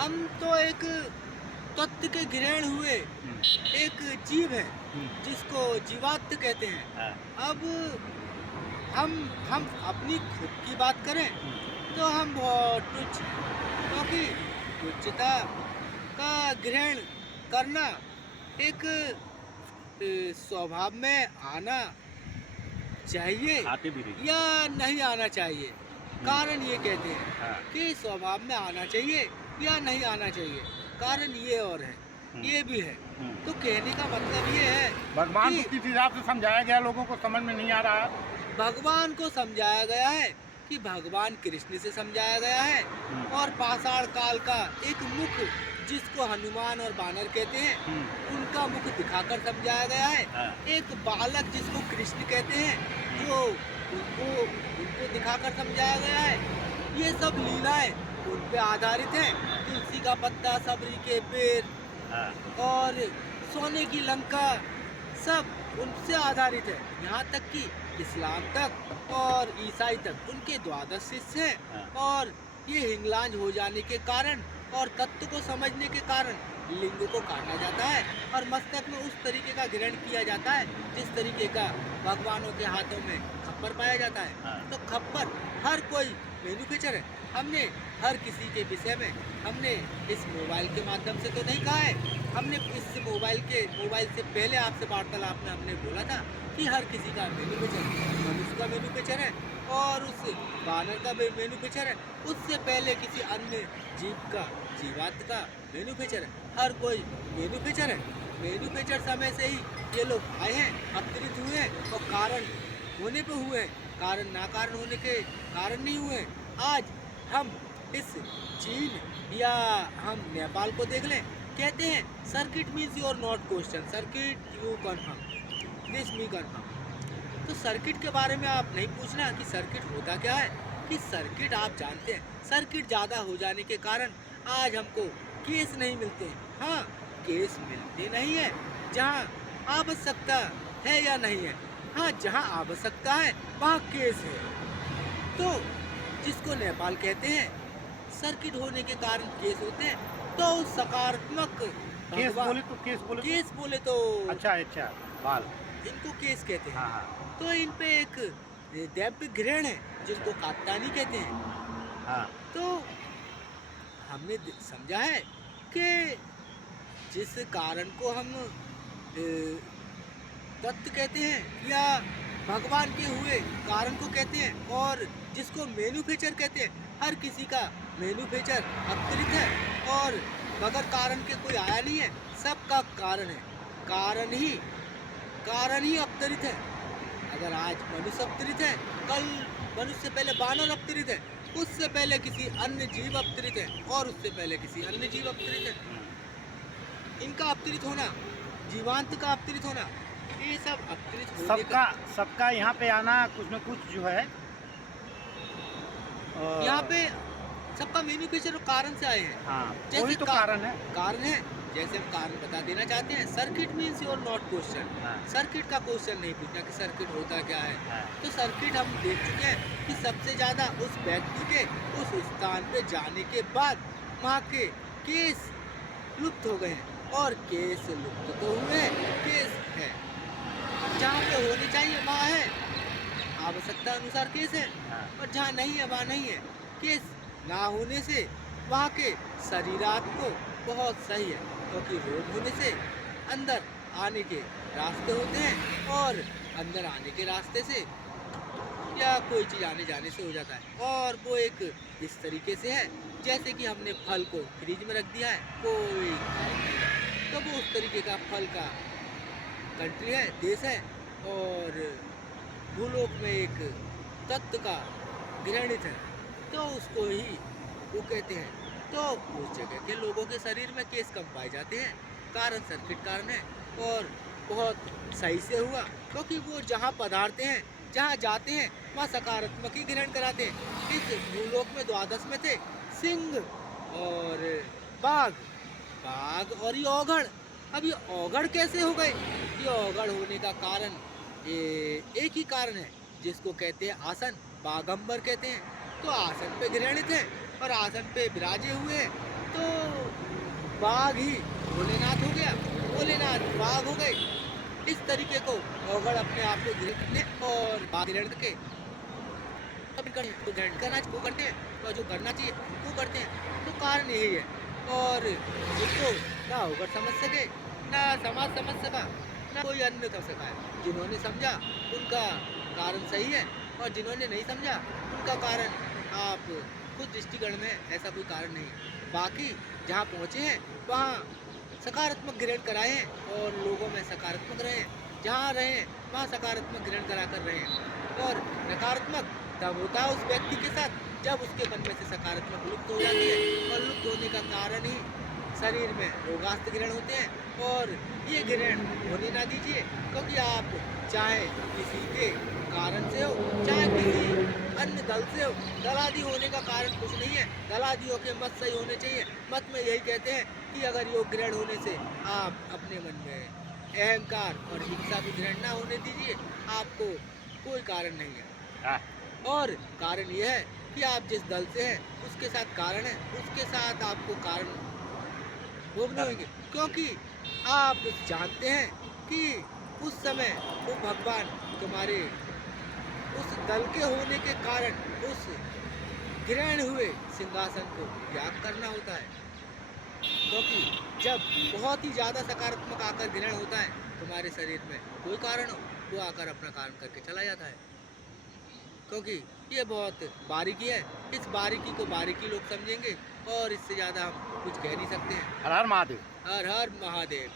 हम तो एक तत्व के ग्रहण हुए एक जीव है जिसको जीवात्म कहते हैं। हाँ। अब हम अपनी खुद की बात करें हुँ, तो हम बहुत तुच्छ हैं, क्योंकि तुच्छता का ग्रहण करना एक स्वभाव में आना चाहिए आते भी नहीं। या नहीं आना चाहिए। हुँ, कारण ये कहते हैं हाँ। कि स्वभाव में आना चाहिए या नहीं आना चाहिए। कारण ये और है, हुँ, ये भी है। हुँ। तो कहने का मतलब ये है भगवान को कि किस हिसाब से समझाया गया लोगों को समझ में नहीं आ रहा है। भगवान को समझाया गया है कि भगवान कृष्ण से समझाया गया है हुँ, और पाषाण काल का एक मुख जिसको हनुमान और बानर कहते हैं हुँ, उनका मुख दिखाकर समझाया गया है। हाँ, एक बालक जिसको कृष्ण कहते हैं हुँ, जो उनको उनको दिखाकर समझाया गया है। ये सब लीलाएं उन पे आधारित हैं। तुलसी का पत्ता, सबरी के पेड़ हाँ, और सोने की लंका सब उनसे आधारित है। यहाँ तक कि इस्लाम तक और ईसाई तक उनके 12 शिष्य हैं हाँ, और ये हिंगलांज हो जाने के कारण और तत्व को समझने के कारण लिंग को काटा जाता है और मस्तक में उस तरीके का ग्रहण किया जाता है जिस तरीके का भगवानों के हाथों में खप्पर पाया जाता है। हाँ, तो खप्पर हर कोई मैन्युफैक्चर है। हमने हर किसी के विषय में हमने इस मोबाइल के माध्यम से तो नहीं कहा है। हमने इस मोबाइल से पहले आपसे वार्तालाप में हमने बोला था कि हर किसी का मैन्युफैक्चर मनुष्य का मैन्युफैक्चर है और उस बानर का मैन्युफैक्चर है। उससे पहले किसी अन्य जीव का जीवात्म का मैन्युफैक्चर है। हर कोई मैन्युफैक्चर है। मैन्युफैक्चर समय से ही ये लोग आए हैं, अवतरित हुए हैं और कारण होने पे हुए हैं। कारण ना कारण होने के कारण नहीं हुए। आज हम इस चीन या हम नेपाल को देख लें, कहते हैं circuit means your not question, circuit you confirm, this me confirm. तो सर्किट के बारे में आप नहीं पूछना कि सर्किट होता क्या है, कि सर्किट आप जानते हैं। सर्किट ज़्यादा हो जाने के कारण आज हमको केस नहीं मिलते। हाँ, केस मिलते नहीं है जहाँ आवश्यकता है या नहीं है। हाँ, जहाँ आवश्यकता है वहाँ केस है। तो जिसको नेपाल कहते हैं, सर्किट होने के कारण केस होते हैं। तो उस सकारात्मक केस भगवान बोले तो केस बोले तो अच्छा, अच्छा, बाल। इनको केस कहते हाँ, हैं। हाँ, तो इन पे एक दैव्य ग्रहण है जिसको कात्यायनी कहते हैं। हाँ, तो हमने समझा है कि जिस कारण को हम तत्व कहते हैं या भगवान के हुए कारण को कहते हैं और जिसको मैन्युफैक्चर कहते हैं, हर किसी का मैन्युफैक्चर अवतरित है और बगैर कारण के कोई आया नहीं है। सबका कारण है। कारण ही अवतरित है। अगर आज मनुष्य अवतरित है, कल मनुष्य से पहले बानर अवतरित है, उससे पहले किसी अन्य जीव अवतरित है और उससे पहले किसी अन्य जीव अवतरित है। हुँ, इनका अवतरित होना, जीवांत का अवतरित होना, ये सब अवतरित होने सबका का सबका यहाँ पे आना कुछ न कुछ जो है यहाँ पे सबका मैन्युफैक्चर कारण से आए हैं। हाँ, जैसे वही तो कारण है। कारण है, जैसे हम कारण बता देना चाहते हैं, circuit means your not question. हाँ, सर्किट का क्वेश्चन नहीं पूछना कि सर्किट होता क्या है। हाँ, तो सर्किट हम देख चुके हैं कि सबसे ज़्यादा उस व्यक्ति के उस स्थान पे जाने के बाद वहाँ के केस लुप्त हो गए हैं और केस लुप्त तो हुए, केस है। जहाँ पे होनी चाहिए वहाँ है, आवश्यकता अनुसार केस है हाँ, और जहाँ नहीं है वहाँ नहीं है। केस ना होने से वहाँ के शरीरात को बहुत सही है, क्योंकि रोग होने से अंदर आने के रास्ते होते हैं और अंदर आने के रास्ते से या कोई चीज़ आने जाने से हो जाता है। और वो एक इस तरीके से है जैसे कि हमने फल को फ्रिज में रख दिया है, कोई खाया नहीं, तो वो उस तरीके का फल का कंट्री है, देश है और भूलोक में एक तत्व का ग्रहणित है, तो उसको ही वो कहते हैं। तो उस जगह के लोगों के शरीर में केस कम पाए जाते हैं, कारण सर्किट कारण है और बहुत सही से हुआ, क्योंकि वो जहाँ पधारते हैं, जहाँ जाते हैं, वहाँ सकारात्मक ही ग्रहण कराते हैं। इस भूलोक में 12 में थे सिंह और बाघ, बाघ और ये औघड़। अब ये औघड़ कैसे हो गए? ये औघड़ होने का कारण ये एक ही कारण है जिसको कहते हैं आसन, बागंबर कहते हैं। तो आसन पे ग्रहणित है और आसन पे विराजे हुए हैं तो बाघ ही भोलेनाथ हो गया, भोलेनाथ बाघ हो गए। इस तरीके को अगर अपने आप को गिरने और बाघ गिरण के तो ग्रहण करना वो करते हैं और जो करना चाहिए वो करते हैं। तो कारण यही है। और इसको ना होकर समझ सके, ना समाज समझ सका, ना कोई अन्य कर सका है। जिन्होंने समझा उनका कारण सही है और जिन्होंने नहीं समझा उनका कारण आप खुद दृष्टिगण में ऐसा कोई कारण नहीं है। बाकी जहाँ पहुँचे हैं वहाँ सकारात्मक ग्रहण कराए हैं और लोगों में सकारात्मक रहे हैं। जहाँ रहे हैं वहाँ सकारात्मक ग्रहण करा कर रहे हैं। और नकारात्मक तब होता है उस व्यक्ति के साथ जब उसके मन में से सकारात्मक लुप्त हो जाती है। और लुप्त होने का कारण ही शरीर में रोगास्त ग्रहण होते हैं। और ये ग्रहण होने ना दीजिए, क्योंकि आप चाहे किसी के कारण से हो, चाहे किसी अन्य दल से हो, दलादी होने का कारण कुछ नहीं है। दलादियों के मत सही होने चाहिए। मत में यही कहते हैं कि अगर योग ग्रहण होने से आप अपने मन में अहंकार और हिंसा को ग्रहण ना होने दीजिए, आपको कोई कारण नहीं है। हाँ, और कारण यह है कि आप जिस दल से हैं उसके साथ कारण है, उसके साथ आपको कारण भोगने होंगे। क्योंकि आप जानते हैं कि उस समय वो भगवान तुम्हारे उस दल के होने के कारण उस ग्रहण हुए सिंहासन को त्याग करना होता है। क्योंकि जब बहुत ही ज़्यादा सकारात्मक आकर ग्रहण होता है तुम्हारे शरीर में, कोई कारण हो, वो आकर अपना काम करके चला जाता है। क्योंकि ये बहुत बारीकी है। इस बारीकी को बारीकी लोग समझेंगे और इससे ज़्यादा हम कुछ कह नहीं सकते हैं। हर हर महादेव। हर हर महादेव।